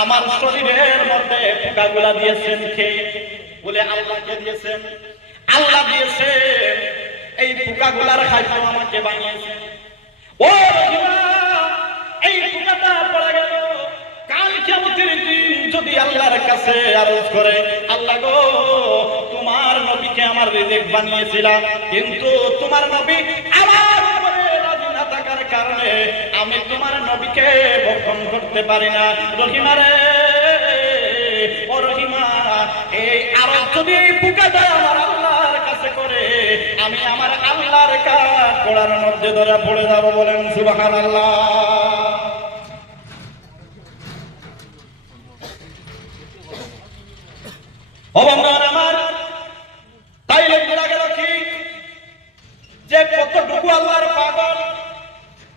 আমার শরীরের মধ্যে পোকাগুলা দিয়েছেন কে? বলে আল্লাহকে দিয়েছেন। আল্লাহ দিয়েছেন। এই পোকাগুলার খাদ্য আমাকে বানিয়েছেন। ও রহিমা, এই পোকাটা পড়ে গেল, কাল কিয়ামতের দিন যদি আল্লাহর কাছে আরজ করে, আল্লাহ গো তোমার নবীকে আমার রিজিক বানিয়েছিলাম, কিন্তু তোমার নবী আমার উপরে রাজি না থাকার কারণে আমি তোমার নবীকে ভক্ষণ করতে পারি না। রহিমা রে, ও রহিমা, এই আরজ যদি এই পোকাটা আমার আল্লাহর কাছে করে, আমি আমার আল্লাহর কাঠ করার মধ্যে ধরে পড়ে যাব। বলেন সুবহানাল্লাহ। ও বন্ধুগণ আমার, তাইলে বোঝা গেল কি যে কতটুকু আল্লাহর পাগল।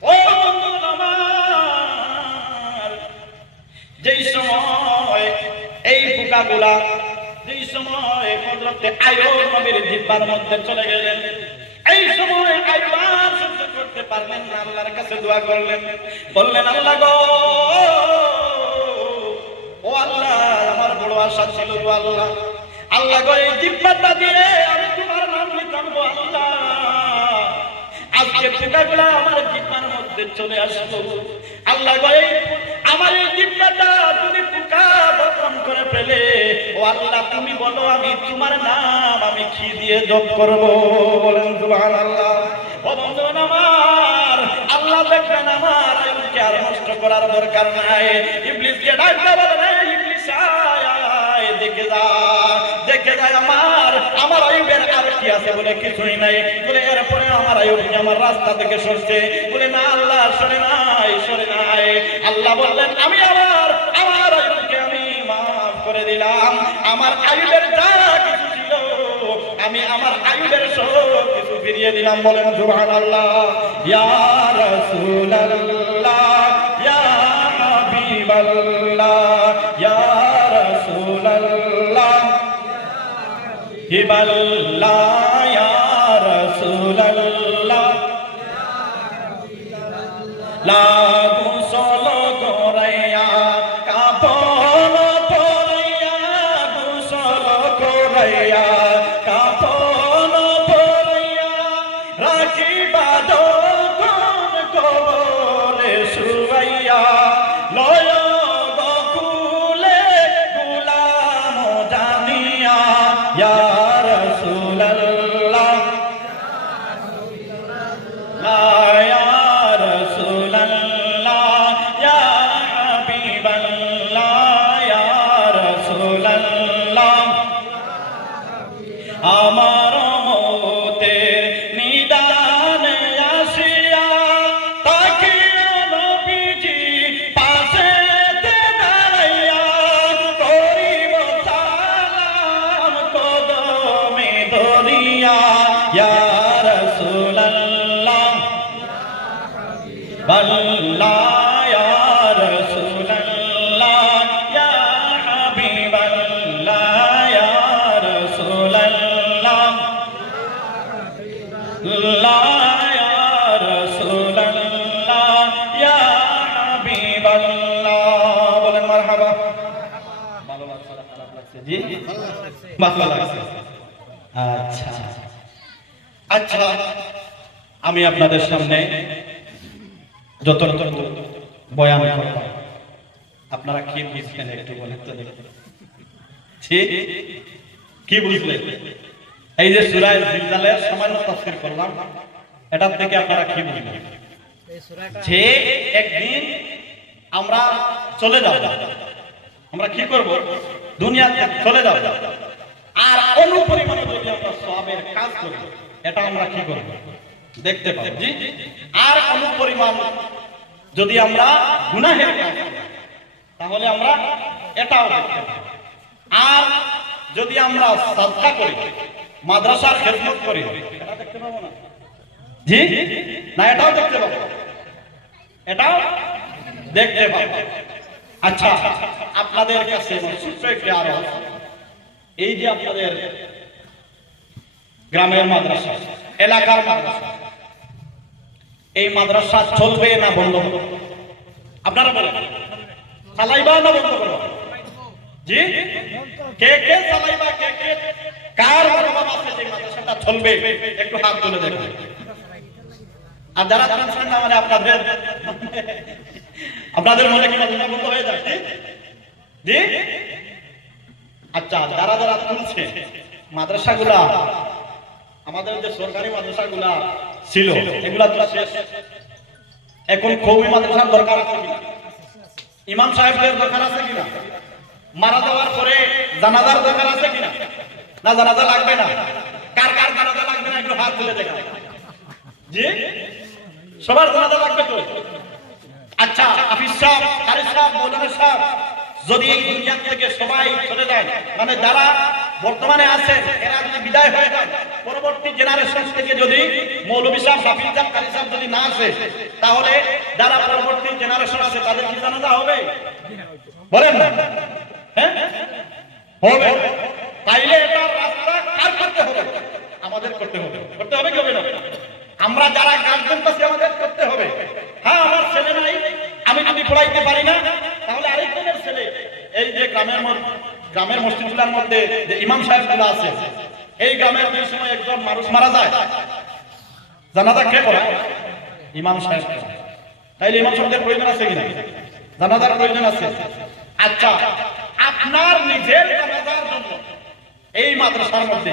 ও বন্ধুগণ আমার, যেই সময় এই পোকাগুলা, যেই সময় হযরতে আইয়ুব নবীর জিহ্বার মধ্যে চলে গেলেন, এই সময় আইয়ুব আর সহ্য করতে পারলেন না, আল্লাহর কাছে দোয়া করলেন, বললেন আল্লাহ গো, ও আল্লাহ, আমার বড় আশা ছিল গো আল্লাহ, আল্লাহ গো এই জিহ্বাটা দিয়ে আমি তোমার নাম নিতাম গো আল্লাহ, আজকে পোকাগুলা আমার জিহ্বার মধ্যে চলে আসলো, আল্লাহ গো আমার এই জিহ্বাটা তুমি পোকা বর্জন করে ফেলে, ও আল্লাহ তুমি বলো আমি তোমার নাম আমি কি দিয়ে জপ করব। বলেন সুবহানাল্লাহ। ও বন্ধুগণ আমার, আল্লাহ দেখবেন আমার আইয়ুবকে আর নষ্ট করার দরকার নাই, ইবলিসকে ডাকতে বলেন, ইবলিস আয় দেখে যা, দেখে যা আমার আইয়ুবের আর কি আছে, বলে কিছুই নাই, বলে এরপরে আমার আইয়ুব আমার রাস্তা থেকে সরছে, বলে না আল্লাহ সরে নাই, সরে নাই। আল্লাহ বললেন আমি আমার আইয়ুবকে আমি মাফ করে দিলাম, আমার আইয়ুবের যা কিছু ছিল আমি আমার আইয়ুবের সব কিছু ফিরিয়ে দিলাম। বলেন সুবহানাল্লাহ। ইয়া রাসূলুল্লাহ, ইয়া হাবিবাল্লাহ, ইয়া রাসূলুল্লাহ, হিবাল্লাহ, ইয়া রাসূলুল্লাহ, লা গোসল করাইয়া কাফন পরাইয়া, গোসল করাইয়া কাফন পরাইয়া, রাখিবা যখন কবরে শুয়াইয়া, লয় বকুলে গুলাম জানিয়া, ইয়া রাসূলুল্লাহ, ইয়া রাসূলুল্লাহ, ইয়া হাবিবাল্লাহ, ইয়া রাসূলুল্লাহ, আমার মতের নিদানে আসিয়া তাকিয়া নবীজি পাশেতে দাঁড়াইয়া, করিব সালাম কদমে ধরিয়া, ইয়া রাসূলুল্লাহ, বাল্লাহ, ইয়া রাসূলুল্লাহ, ইয়া হাবিবাল্লাহ, ইয়া রাসূলুল্লাহ, লা, ইয়া রাসূলুল্লাহ, ইয়া হাবিবাল্লাহ। বলেন মারহাবা। ভালো লাগছে না খারাপ লাগছে? জি ভালো লাগছে। আচ্ছা আচ্ছা, আমি আপনাদের সামনে যতটুকু বয়ান করলাম আপনারা কি বুঝলেন একটু বলেন তো দেখি। কি বুঝলেন? এই যে সূরা জিলজালের সামান্য তাফসীর করলাম, এটার থেকে আপনারা কি বুঝলেন? যে একদিন আমরা চলে যাব, আমরা কি করব? দুনিয়া থেকে চলে যাব, আর অনুপরিমাণে যদি আমরা সওয়াবের কাজ করি, এটা আমরা কি করব? দেখতে পাবো। জি, আর অনুপরিমাণ যদি আমরা গুনাহের কাজ করি, তাহলে আমরা এটাও দেখতে পাবো। আর যদি আমরা সাদকা করি, মাদ্রাসার খেদমত করি, এটা দেখতে পাবো না? জি না, এটাও দেখতে পাবো, এটাও দেখতে পাবো। আচ্ছা, আপনাদের কাছে ছোট্ট একটি আরজ, এই যে আপনাদের গ্রামের মাদ্রাসা, এলাকার মাদ্রাসা, এই মাদ্রাসা চলবে না বন্ধ হবে? আপনারা বলেন, চালাইবা না বন্ধ করবা? জি, কে কে চালাইবা, কে কে কার মনোভাব আছে যে মাদ্রাসাটা চলবে, একটু হাত তুলে দেখুন। আর যারা তুলছেন না মানে আপনাদের মনে কি মাদ্রাসা বন্ধ হয়ে যায়? জি, আচ্ছা, যারা যারা তুলছে মাদ্রাসাগুলা, আমাদের যে সরকারি মাদ্রাসাগুলা ছিল এগুলা তো শেষ, এখন কওমি মাদ্রাসার দরকার আছে কিনা? ইমাম সাহেবদের দরকার আছে কিনা? মারা যাওয়ার পরে জানাজার দরকার আছে কিনা? না জানাজা লাগবে না? কার কার জানাজা লাগবে না একটু হাত তুলে দেখা। জি, সবার জানাজা লাগবে তো? আচ্ছা, হাফিজ সাহেব, কারি সাহেব, মৌলানা সাহেব যদি এই দুনিয়া থেকে সবাই চলে যায়, মানে যারা বর্তমানে আছেন এরা যদি বিদায় হয়ে যায়, পরবর্তী জেনারেশন থেকে যদি মৌলভী সাহেব, হাফিজ সাহেব, কারি সাহেব যদি না আসে, তাহলে যারা পরবর্তী জেনারেশন আছে তাদের কি জানাজা হবে? বলেন না? হ্যাঁ, হবে। তাইলে এটা রাস্তা কার করতে হবে? আমাদের করতে হবে। করতে হবে কি হবে না? আমরা যারা গার্জেন আছি আমাদের করতে হবে। হ্যাঁ, আমার ছেলে নাই, আমি যদি পড়াইতে পারি না, তাহলে আরেকজনের ছেলে, এই যে গ্রামের মসজিদগুলোর মধ্যে যে ইমাম সাহেবগুলো আছে, এই গ্রামের যে সময় একজন মানুষ মারা যায়, জানাজা কে পড়ায়? ইমাম সাহেব। তাইলে ইমাম সাহেবদের প্রয়োজন আছে কিনা? জানাজার প্রয়োজন আছে। আচ্ছা, আপনার নিজের জানাজার জন্য এই মাদ্রাসার মধ্যে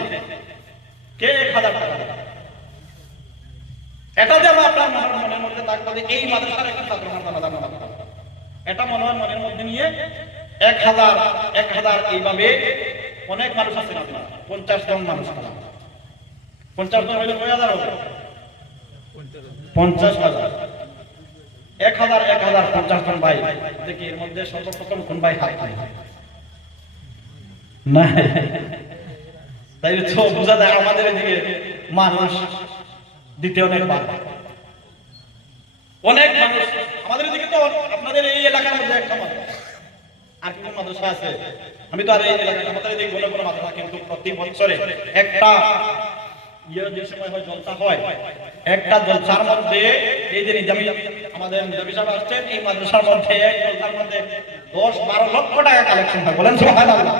কে 1000 টাকা দেয়? এটা যেন আপনার মনের মধ্যে থাকবে, এই মাদ্রাসার একটা ছাত্র জানাজা নামাজ পড়ে, এটা মনে হয় মনের মধ্যে নিয়ে 1000 এইভাবে অনেক মানুষ আছে। আপনার 50 জন মানুষ, 50 জন হইলে 1000 হবে, 50,000, 1000 50 জন ভাই দেখি, এর মধ্যে সর্বপ্রথম কোন ভাই হাত তুলে? না, তাই তো বোঝা যায় আমাদের এদিকে মানুষ দিতে অনেক বাধা, অনেক মানুষ আমাদের এদিকে। তো আপনাদের এই এলাকার মধ্যে একটা মাদ্রাসা, আর কি মাদ্রাসা আছে? আমি তো আর এই এলাকার, আমাদের এদিকে কোনো মাদ্রাসা, কিন্তু প্রতি বছরে একটা যে সময় হয় জলসা হয়, একটা জলসার মধ্যে এই যে নিজামী, আমাদের নিজামী সাহেব আসছেন, এই মাদ্রাসার মধ্যে এক জলসার মধ্যে 10-12 লক্ষ টাকা কালেকশন হয়। বলেন সুবহানাল্লাহ।